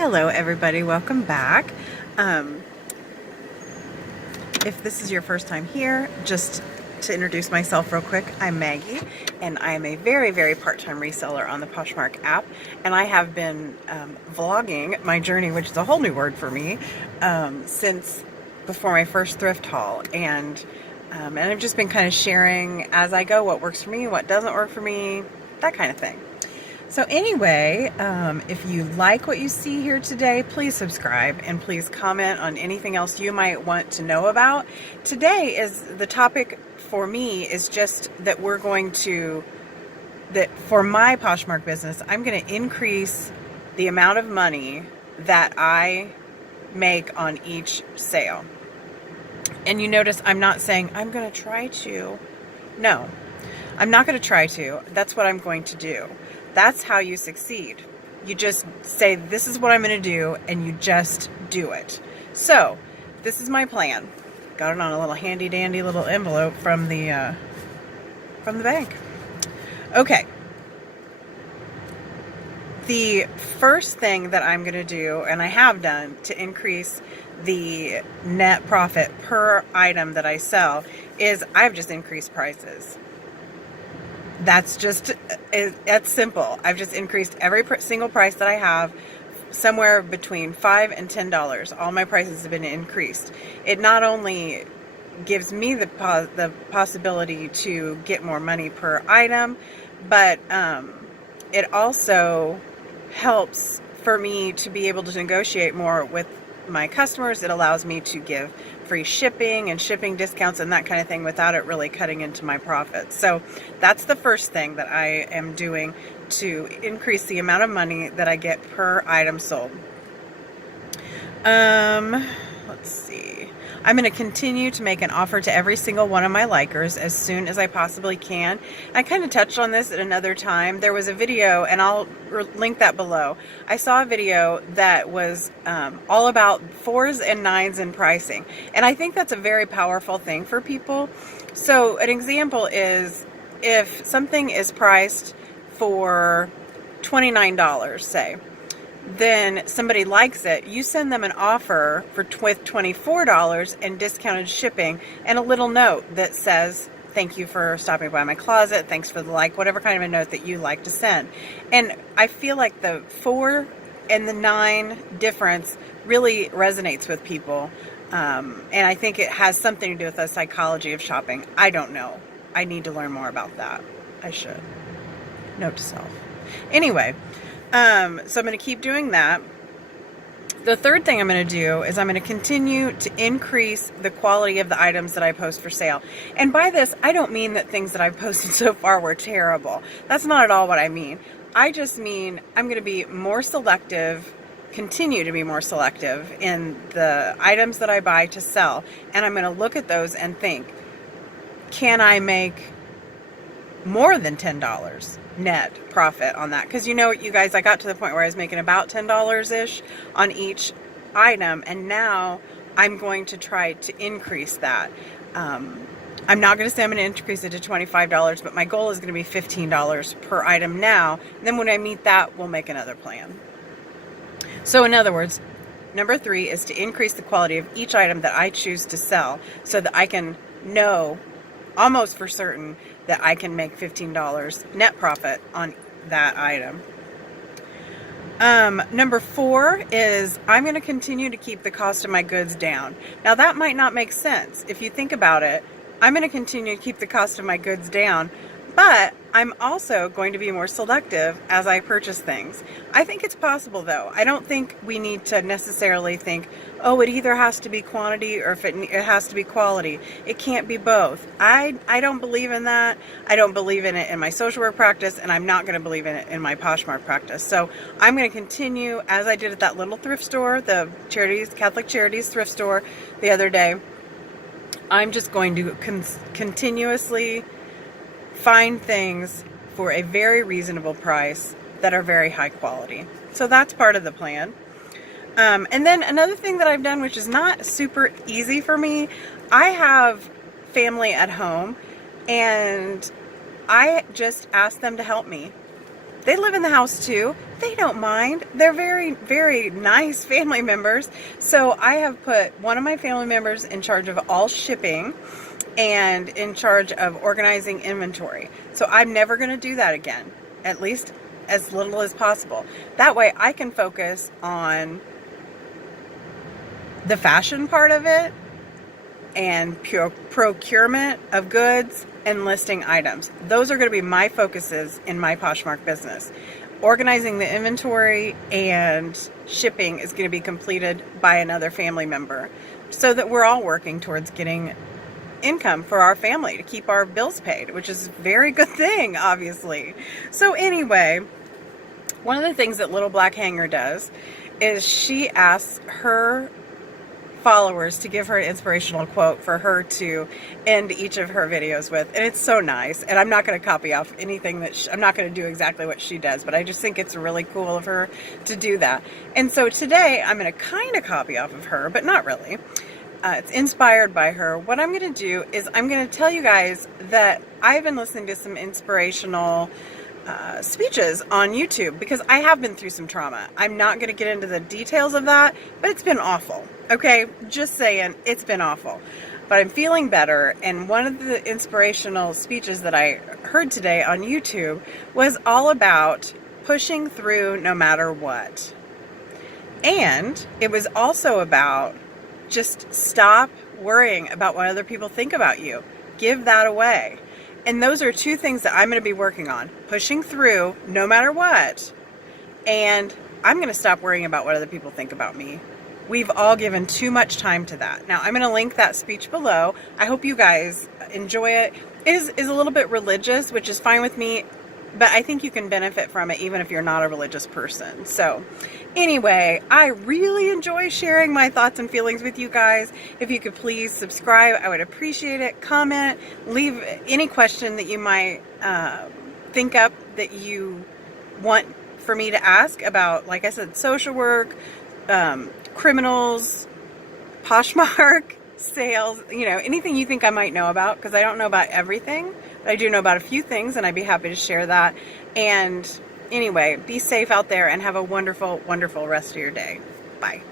Hello everybody, welcome back. If this is your first time here, just to introduce myself real quick, I'm Maggie and I am a very part-time reseller on the Poshmark app, and I have been vlogging my journey, which is a whole new word for me, since before my first thrift haul, and I've just been kind of sharing as I go what works for me, what doesn't work for me, that kind of thing. So anyway, if you like what you see here today, please subscribe and please comment on anything else you might want to know about. Today is the topic for me is just that for my Poshmark business, I'm going to increase the amount of money that I make on each sale. And you notice I'm not saying I'm going to try to. No, I'm not going to try to. That's what I'm going to do. That's how you succeed. You just say, this is what I'm going to do, and you just do it. So, this is my plan. Got it on a little handy dandy little envelope from the bank. Okay. The first thing that I'm going to do, and I have done, to increase the net profit per item that I sell, is I've just increased prices. That's simple. I've just increased every single price that I have, somewhere between $5 and $10. All my prices have been increased. It not only gives me the possibility to get more money per item, but it also helps for me to be able to negotiate more with my customers. It allows me to give free shipping and shipping discounts and that kind of thing without it really cutting into my profits. So that's the first thing that I am doing to increase the amount of money that I get per item sold. Let's see. I'm going to continue to make an offer to every single one of my likers as soon as I possibly can. I kind of touched on this at another time. There was a video, and I'll link that below. I saw a video that was all about 4s and 9s in pricing. And I think that's a very powerful thing for people. So an example is if something is priced for $29, say, then somebody likes it, you send them an offer with $24 and discounted shipping and a little note that says, thank you for stopping by my closet, thanks for the like, whatever kind of a note that you like to send. And I feel like the 4 and the 9 difference really resonates with people. And I think it has something to do with the psychology of shopping. I don't know. I need to learn more about that. I should. Note to self. Anyway, so I'm going to keep doing that. The third thing I'm going to do is I'm going to continue to increase the quality of the items that I post for sale. And by this, I don't mean that things that I've posted so far were terrible. That's not at all what I mean. I just mean I'm going to be more selective, continue to be more selective in the items that I buy to sell. And I'm going to look at those and think, can I make more than $10 net profit on that? Because you know, you guys, I got to the point where I was making about $10-ish on each item, and now I'm going to try to increase that. I'm not going to say I'm going to increase it to $25, but my goal is going to be $15 per item now. And then when I meet that, we'll make another plan. So in other words, number 3 is to increase the quality of each item that I choose to sell so that I can know almost for certain that I can make $15 net profit on that item. Number 4 is I'm going to continue to keep the cost of my goods down. Now that might not make sense. If you think about it, I'm going to continue to keep the cost of my goods down, but I'm also going to be more selective as I purchase things. I think it's possible though. I don't think we need to necessarily think, oh, it either has to be quantity or if it has to be quality. It can't be both. I don't believe in that. I don't believe in it in my social work practice, and I'm not going to believe in it in my Poshmark practice. So I'm going to continue, as I did at that little thrift store, the Catholic Charities thrift store the other day. I'm just going to continuously find things for a very reasonable price that are very high quality. So that's part of the plan. And then another thing that I've done, which is not super easy for me, I have family at home and I just ask them to help me. They live in the house too. They don't mind. They're very, very nice family members. So I have put one of my family members in charge of all shipping and in charge of organizing inventory. So I'm never going to do that again, at least as little as possible. That way I can focus on the fashion part of it and pure procurement of goods and listing items. Those are going to be my focuses in my Poshmark business. Organizing the inventory and shipping is going to be completed by another family member, so that we're all working towards getting income for our family to keep our bills paid, which is a very good thing, obviously. So anyway, one of the things that Little Black Hanger does is she asks her followers to give her an inspirational quote for her to end each of her videos with, and it's so nice. And I'm not going to copy off anything that I'm not going to do exactly what she does, but I just think it's really cool of her to do that. And so today I'm going to kind of copy off of her, but not really. It's inspired by her. What I'm going to do is I'm going to tell you guys that I've been listening to some inspirational speeches on YouTube, because I have been through some trauma. I'm not going to get into the details of that, but it's been awful. Okay, just saying, it's been awful. But I'm feeling better, and one of the inspirational speeches that I heard today on YouTube was all about pushing through no matter what. And it was also about just stop worrying about what other people think about you. Give that away. And those are two things that I'm going to be working on. Pushing through no matter what. And I'm going to stop worrying about what other people think about me. We've all given too much time to that. Now, I'm going to link that speech below. I hope you guys enjoy it. It is a little bit religious, which is fine with me, but I think you can benefit from it even if you're not a religious person. So anyway, I really enjoy sharing my thoughts and feelings with you guys. If you could please subscribe, I would appreciate it. Comment, leave any question that you might think up that you want for me to ask about, like I said, social work, criminals, Poshmark, sales, you know, anything you think I might know about, because I don't know about everything, but I do know about a few things, and I'd be happy to share that. And anyway, be safe out there and have a wonderful, wonderful rest of your day. Bye.